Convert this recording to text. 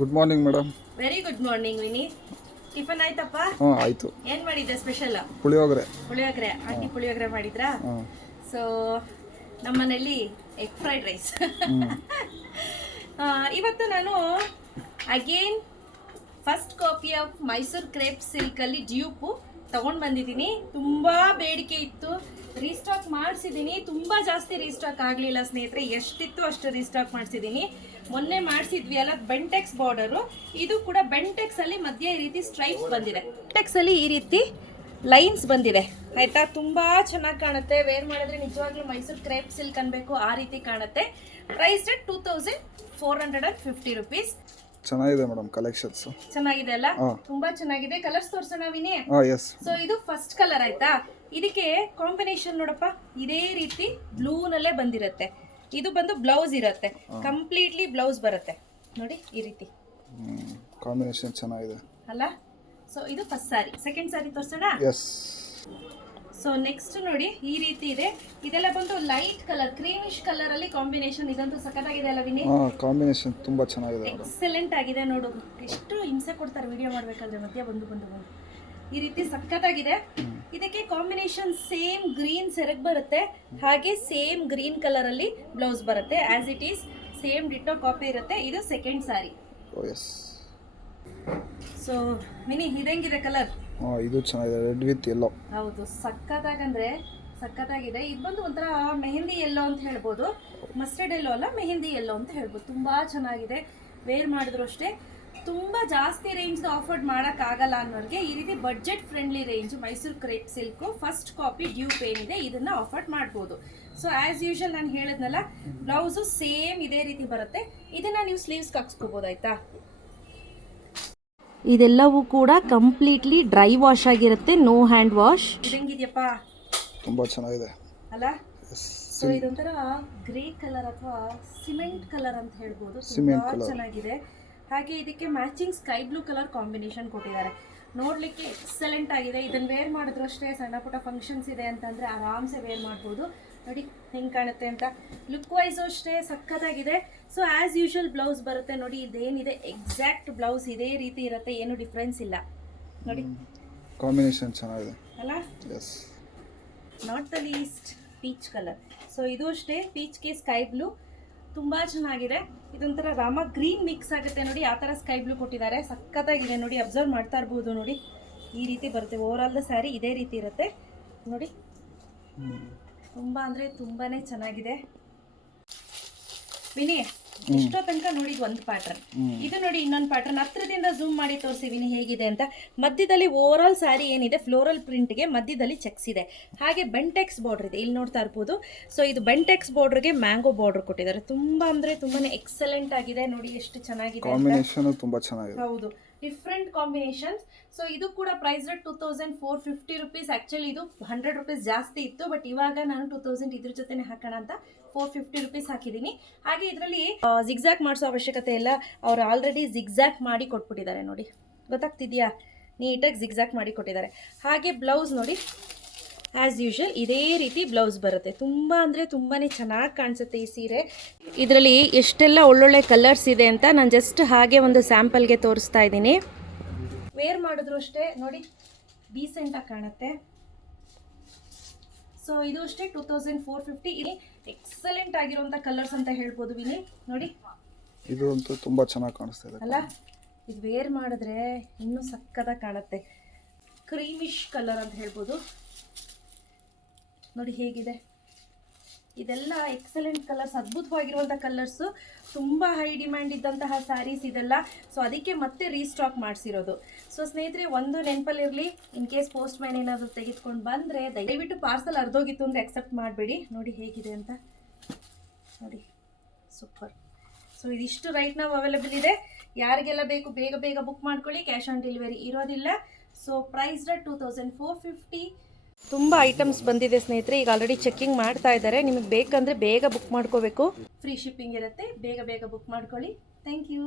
Good morning madam very good morning Vini tiffin ಆಯ್ತಪ್ಪ? ಹಾ ಆಯ್ತು. ಏನ್ ಮಾಡಿದ್ದೆ ಸ್ಪೆಷಲ್ ಪುಳಿಯೋಗರೆ. ಪುಳಿಯೋಗರೆ. ಆಂಟಿ ಪುಳಿಯೋಗರೆ ಮಾಡಿದ್ರಾ? ಸೋ ಸೊ ನಮ್ಮನೇಲಿ ಎಗ್ ಫ್ರೈಡ್ ರೈಸ್ ಇವತ್ತು ನಾನು again first copy of Mysore crepe ಸಿಲ್ಕಲ್ಲಿ dupe ತಗೊಂಡ್ ಬಂದಿದ್ದೀನಿ. ತುಂಬ ಬೇಡಿಕೆ ಇತ್ತು. ರೀಸ್ಟಾಕ್ ಮಾಡಿಸಿದ್ದೀನಿ ತುಂಬ ಜಾಸ್ತಿ ರೀಸ್ಟಾಕ್ ಆಗಲಿಲ್ಲ ಸ್ನೇಹಿತರೆ. ಎಷ್ಟಿತ್ತು ಅಷ್ಟು ರೀಸ್ಟಾಕ್ ಮಾಡಿಸಿದ್ದೀನಿ ಮೊನ್ನೆ ಮಾಡಿಸಿದ್ವಿ ಅಲ್ಲ ಬೆಂಟೆಕ್ಸ್ ಬಾರ್ಡರು ಇದು ಕೂಡ ಬೆಂಟೆಕ್ಸ್ ಅಲ್ಲಿ ಮಧ್ಯೆ ಈ ರೀತಿ ಸ್ಟ್ರೈಪ್ಸ್ ಬಂದಿದೆ. ಬೆಂಟೆಕ್ಸ್ ಅಲ್ಲಿ ಈ ರೀತಿ ಲೈನ್ಸ್ ಬಂದಿದೆ. ಆಯ್ತಾ? ತುಂಬಾ ಚೆನ್ನಾಗಿ ಕಾಣುತ್ತೆ. ವೇರ್ ಮಾಡಿದ್ರೆ ನಿಜವಾಗ್ಲೂ ಮೈಸೂರು ಕ್ರೇಪ್ ಸಿಲ್ಕ್ ಅನ್ಬೇಕು. ಆ ರೀತಿ ಕಾಣುತ್ತೆ. Price two thousand four hundred and fifty rupees ಚೆನ್ನಾಗಿದೆ ಮೇಡಮ್ ಕಲೆಕ್ಷನ್ಸ್ ಚೆನ್ನಾಗಿದೆ ಅಲ್ಲ? ತುಂಬಾ ಚೆನ್ನಾಗಿದೆ. ಕಲರ್ಸ್ ತೋರ್ಸೋಣ ವಿನಿ ಸೊ ಇದು ಫಸ್ಟ್ ಕಲರ್ ಆಯ್ತಾ? ಇದಕ್ಕೆ ಕಾಂಬಿನೇಷನ್ ನೋಡಪ್ಪ ಇದೇ ರೀತಿ ಬ್ಲೂನಲ್ಲೇ ಬಂದಿರುತ್ತೆ. ಇದು ಬಂದು ಬ್ಲೌಸ್ ಇರುತ್ತೆ. ಕಂಪ್ಲೀಟ್ಲಿ ಬ್ಲೌಸ್ ಬರುತ್ತೆ. ನೋಡಿ ಈ ರೀತಿ. ಕಾಂಬಿನೇಷನ್ ಚೆನ್ನಾಗಿದೆ. ಅಲ್ಲ? ಸೊ ಇದು ಫಸ್ಟ್ ಸಾರಿ ಸೆಕೆಂಡ್ ಸಾರಿ ತೋರಿಸೋಣ? ಎಸ್ ಸೊ ನೆಕ್ಸ್ಟ್ ನೋಡಿ ಈ ರೀತಿ ಇದೆ. ಇದೆಲ್ಲ ಬಂದು ಲೈಟ್ ಕಲರ್ ಕ್ರೀಮಿಶ್ ಕಲರ್ ಅಲ್ಲಿ ಕಾಂಬಿನೇಷನ್ ಇದಂತೂ ಸಖತ್ತಾಗಿದೆ ಅಲ್ಲ ವಿನಿ ಹಾಂ ಕಾಂಬಿನೇಷನ್ ತುಂಬಾ ಚೆನ್ನಾಗಿದೆ ಎಕ್ಸಲೆಂಟ್ ಆಗಿದೆ ನೋಡು. ಎಷ್ಟು ಹಿಂಸೆ ಕೊಡ್ತಾರೆ ವಿಡಿಯೋ ಮಾಡ್ಬೇಕಾದ್ರೆ ಮಧ್ಯ ಬಂದು ಬಂದು ಬಂದು. ಈ ರೀತಿ ಸಖತ್ತಾಗಿದೆ. ಇದಕ್ಕೆ ಕಾಂಬಿನೇಷನ್ ಸೇಮ್ ಗ್ರೀನ್ ಸೆರಗ್ ಬರುತ್ತೆ. ಹಾಗೆ ಸೇಮ್ ಗ್ರೀನ್ ಕಲರ್ ಅಲ್ಲಿ ಬ್ಲೌಸ್ ಬರುತ್ತೆ. As it is same ditto copy ಇರುತ್ತೆ. ಇದು ಸೆಕೆಂಡ್ ಸಾರಿ ಸೊ ಮಿನಿ ಇದಂಗಿದೆ ಕಲರ್ ಹಾಂ ಇದು ಚೆನ್ನಾಗಿದೆ. ರೆಡ್ ವಿತ್ ಎಲ್ಲೋ ಹೌದು ಸಕ್ಕತ್ತಾಗಂದ್ರೆ ಸಖತ್ತಾಗಿದೆ ಇದು ಬಂದು ಒಂಥರ ಮೆಹಂದಿ ಎಲ್ಲೋ ಅಂತ ಹೇಳ್ಬೋದು. ಮಸ್ಟರ್ಡ್ ಎಲ್ಲೋ ಅಲ್ಲ ಮೆಹಂದಿ ಎಲ್ಲೋ ಅಂತ ಹೇಳ್ಬೋದು. ತುಂಬಾ ಚೆನ್ನಾಗಿದೆ. ವೇರ್ ಮಾಡಿದ್ರು ಅಷ್ಟೇ. ತುಂಬಾ ಜಾಸ್ತಿ ರೇಂಜ್ ಆಫರ್ಡ್ ಆಗಲ್ಲ ಅನ್ನೋರಿಗೆ ಈ ರೀತಿ budget friendly range Mysore crepe silk first copy dupe ಇದೆ ಇದನ್ನ ಆಫರ್ಡ್ ಮಾಡ್ಬೋದು. ಸೊ ಆಸ್ ಯೂಶಲ್ ನಾನು ಹೇಳಿದ್ನಲ್ಲ ಬ್ಲೌಸು ಸೇಮ್ ಇದೇ ರೀತಿ ಬರುತ್ತೆ. ಇದನ್ನ ನೀವು ಸ್ಲೀವ್ಸ್ ಹಾಕ್ಸ್ಕೋಬೋದು ಆಯ್ತಾ? ಇದೆಲ್ಲವೂ ಕೂಡ ಕಂಪ್ಲೀಟ್ಲಿ ಡ್ರೈ ವಾಶ್ ಆಗಿರುತ್ತೆ ನೋ ಹ್ಯಾಂಡ್ ವಾಶ್ ಹೆಂಗಿದ್ಯಪ್ಪ? ತುಂಬ ಚೆನ್ನಾಗಿದೆ. ಅಲ್ಲ? ಸೊ ಇದೊಂಥರ ಗ್ರೇ ಕಲರ್ ಅಥವಾ ಸಿಮೆಂಟ್ ಕಲರ್ ಅಂತ ಹೇಳ್ಬೋದು. ತುಂಬಾ ಚೆನ್ನಾಗಿದೆ. ಹಾಗೆ ಇದಕ್ಕೆ matching sky blue colour combination ಕೊಟ್ಟಿದ್ದಾರೆ. ನೋಡ್ಲಿಕ್ಕೆ ಎಕ್ಸಲೆಂಟ್ ಆಗಿದೆ. ಇದನ್ನ ವೇರ್ ಮಾಡಿದ್ರು ಅಷ್ಟೇ ಸಣ್ಣ ಪುಟ್ಟ ಫಂಕ್ಷನ್ಸ್ ಇದೆ ಅಂತಂದ್ರೆ ಆರಾಮ್ಸೆ ವೇರ್ ಮಾಡ್ಬೋದು. ನೋಡಿ ಹೆಂಗ್ ಕಾಣುತ್ತೆ ಅಂತ. ಲುಕ್ ವೈಸು ಅಷ್ಟೇ ಸಖತ್ತಾಗಿದೆ. ಸೊ ಆಸ್ ಯೂಶುವಲ್ ಬ್ಲೌಸ್ ಬರುತ್ತೆ. ನೋಡಿ ಇದೇನಿದೆ? ಎಕ್ಸಾಕ್ಟ್ ಬ್ಲೌಸ್ ಇದೇ ರೀತಿ ಇರುತ್ತೆ. ಏನು ಡಿಫ್ರೆನ್ಸ್ ಇಲ್ಲ. ನೋಡಿ. ಕಾಂಬಿನೇಷನ್ ಚೆನ್ನಾಗಿದೆ. ಅಲ್ಲ? Yes not the least peach colour so ಇದು ಅಷ್ಟೇ. ಪೀಚ್ಗೆ ಸ್ಕೈ ಬ್ಲೂ ತುಂಬ ಚೆನ್ನಾಗಿದೆ. ಇದೊಂಥರ ರಾಮ ಗ್ರೀನ್ ಮಿಕ್ಸ್ ಆಗುತ್ತೆ ನೋಡಿ. ಆ ಥರ ಸ್ಕೈ ಬ್ಲೂ ಕೊಟ್ಟಿದ್ದಾರೆ. ಸಖತ್ತಾಗಿದೆ ನೋಡಿ. ಅಬ್ಸರ್ವ್ ಮಾಡ್ತಾ ಇರ್ಬೋದು ನೋಡಿ. ಈ ರೀತಿ ಬರುತ್ತೆ. ಓವರ್ ಆಲ್ ದ ಸ್ಯಾರಿ ಇದೇ ರೀತಿ ಇರುತ್ತೆ. ನೋಡಿ. ತುಂಬ ಅಂದರೆ ತುಂಬಾ ಚೆನ್ನಾಗಿದೆ. ವಿನಿ ಇಷ್ಟೋ ತನಕ ನೋಡಿದ್ ಒಂದು ಪ್ಯಾಟರ್ನ್ ಇದು ನೋಡಿ ಇನ್ನೊಂದು ಪ್ಯಾಟರ್ನ್ ಹತ್ರದಿಂದ ಝೂಮ್ ಮಾಡಿ ತೋರಿಸಿದೀನಿ ಹೇಗಿದೆ ಅಂತ. ಮಧ್ಯದಲ್ಲಿ ಓವರ್ ಆಲ್ ಸ್ಯಾರಿ ಏನಿದೆ ಫ್ಲೋರಲ್ ಪ್ರಿಂಟ್ಗೆ ಮಧ್ಯದಲ್ಲಿ ಚೆಕ್ಸ್ ಇದೆ. ಹಾಗೆ ಬೆಂಟೆಕ್ಸ್ ಬಾರ್ಡರ್ ಇದೆ. ಇಲ್ಲಿ ನೋಡ್ತಾ ಇರ್ಬೋದು. ಸೊ ಇದು ಬೆಂಟೆಕ್ಸ್ ಬಾರ್ಡರ್ಗೆ ಮ್ಯಾಂಗೋ ಬಾರ್ಡರ್ ಕೊಟ್ಟಿದ್ದಾರೆ. ತುಂಬಾ ಅಂದ್ರೆ ತುಂಬಾನೇ ಎಕ್ಸಲೆಂಟ್ ಆಗಿದೆ. ನೋಡಿ ಎಷ್ಟು ಚೆನ್ನಾಗಿದೆ ಅಂತ. ಕಾಂಬಿನೇಷನು ತುಂಬ ಚೆನ್ನಾಗಿದೆ. ಹೌದು. ಡಿಫ್ರೆಂಟ್ ಕಾಂಬಿನೇಷನ್ಸ್ ಸೊ ಇದು ಕೂಡ price rate two thousand four fifty rupees actually ಇದು ಹಂಡ್ರೆಡ್ ರುಪೀಸ್ ಜಾಸ್ತಿ ಇತ್ತು ಬಟ್ ಇವಾಗ ನಾನು ಟೂ ತೌಸಂಡ್ ಇದ್ರ ಜೊತೆನೆ ಹಾಕೋಣ ಅಂತ ಫೋರ್ ಫಿಫ್ಟಿ ರುಪೀಸ್ ಹಾಕಿದ್ದೀನಿ. ಹಾಗೆ ಇದರಲ್ಲಿ ಜಿಗ್ಸಾಕ್ ಮಾಡಿಸೋ ಅವಶ್ಯಕತೆ ಇಲ್ಲ. ಅವ್ರು ಆಲ್ರೆಡಿ ಜಿಗ್ಸಾಕ್ ಮಾಡಿ ಕೊಟ್ಬಿಟ್ಟಿದ್ದಾರೆ ನೋಡಿ. ಗೊತ್ತಾಗ್ತಿದೆಯಾ? ನೀಟಾಗಿ ಜಿಗ್ಸಾಕ್ ಮಾಡಿ ಕೊಟ್ಟಿದ್ದಾರೆ. ಹಾಗೆ ಬ್ಲೌಸ್ ನೋಡಿ. ಆ್ಯಸ್ ಯೂಶಲ್ ಇದೇ ರೀತಿ ಬ್ಲೌಸ್ ಬರುತ್ತೆ. ತುಂಬ ಅಂದರೆ ತುಂಬಾ ಚೆನ್ನಾಗಿ ಕಾಣಿಸುತ್ತೆ ಈ ಸೀರೆ. ಇದರಲ್ಲಿ ಎಷ್ಟೆಲ್ಲ ಒಳ್ಳೊಳ್ಳೆ ಕಲರ್ಸ್ ಇದೆ ಅಂತ ನಾನು ಜಸ್ಟ್ ಹಾಗೆ ಒಂದು ಸ್ಯಾಂಪಲ್ಗೆ ತೋರಿಸ್ತಾ ಇದ್ದೀನಿ. ವೇರ್ ಮಾಡಿದ್ರು ಅಷ್ಟೇ ನೋಡಿ ಡೀಸೆಂಟಾಗಿ ಕಾಣುತ್ತೆ. ಸೊ ಇದು ಅಷ್ಟೇ ಟೂ ತೌಸಂಡ್ ಫೋರ್ ಫಿಫ್ಟಿ ಇಲ್ಲಿ ಎಕ್ಸಲೆಂಟ್ ಆಗಿರುವಂಥ ಕಲರ್ಸ್ ಅಂತ ಹೇಳ್ಬೋದು ವಿನಿ. ನೋಡಿ. ಇದು ಅಂತೂ ತುಂಬ ಚೆನ್ನಾಗಿ ಕಾಣಿಸ್ತಾ ಇದೆ. ಅಲ್ಲ ಇದು ವೇರ್ ಮಾಡಿದ್ರೆ ಇನ್ನೂ ಸಕ್ಕತ್ತಾಗಿ ಕಾಣುತ್ತೆ. ಕ್ರೀಮಿಶ್ ಕಲರ್ ಅಂತ ಹೇಳ್ಬೋದು. ನೋಡಿ ಹೇಗಿದೆ. ಇದೆಲ್ಲ ಎಕ್ಸಲೆಂಟ್ ಕಲರ್ಸ್ ಅದ್ಭುತವಾಗಿರುವಂಥ ಕಲರ್ಸು ತುಂಬ ಹೈ ಡಿಮ್ಯಾಂಡ್ ಇದ್ದಂತಹ ಸ್ಯಾರೀಸ್ ಇದೆಲ್ಲ. ಸೊ ಅದಕ್ಕೆ ಮತ್ತೆ ರೀಸ್ಟಾಕ್ ಮಾಡಿಸಿರೋದು. ಸೊ ಸ್ನೇಹಿತರೆ, ಒಂದು ನೆನಪಲ್ಲಿರಲಿ ಇನ್ ಕೇಸ್ ಪೋಸ್ಟ್ ಮ್ಯಾನ್ ಏನಾದರೂ ತೆಗೆದುಕೊಂಡು ಬಂದರೆ, ದಯವಿಟ್ಟು ಪಾರ್ಸಲ್ ಅರ್ಧೋಗಿತ್ತು ಅಂದರೆ ಅಕ್ಸೆಪ್ಟ್ ಮಾಡಬೇಡಿ. ನೋಡಿ ಹೇಗಿದೆ ಅಂತ. ನೋಡಿ ಸೂಪರ್ ಸೊ ಇದಿಷ್ಟು ರೈಟ್ ನಾವು ಅವೈಲೇಬಲ್ ಇದೆ. ಯಾರಿಗೆಲ್ಲ ಬೇಕು, ಬೇಗ ಬೇಗ ಬುಕ್ ಮಾಡ್ಕೊಳ್ಳಿ. ಕ್ಯಾಶ್ ಆನ್ ಡೆಲಿವರಿ ಇರೋದಿಲ್ಲ. So price two thousand four fifty ತುಂಬ ಐಟಮ್ಸ್ ಬಂದಿದೆ ಸ್ನೇಹಿತರೆ. ಈಗ ಆಲ್ರೆಡಿ ಚೆಕಿಂಗ್ ಮಾಡ್ತಾ ಇದ್ದಾರೆ. ನಿಮಗೆ ಬೇಕಂದ್ರೆ ಬೇಗ ಬುಕ್ ಮಾಡ್ಕೋಬೇಕು. ಫ್ರೀ ಶಿಪ್ಪಿಂಗ್ ಇರುತ್ತೆ. ಬೇಗ ಬೇಗ ಬುಕ್ ಮಾಡ್ಕೊಳ್ಳಿ. Thank you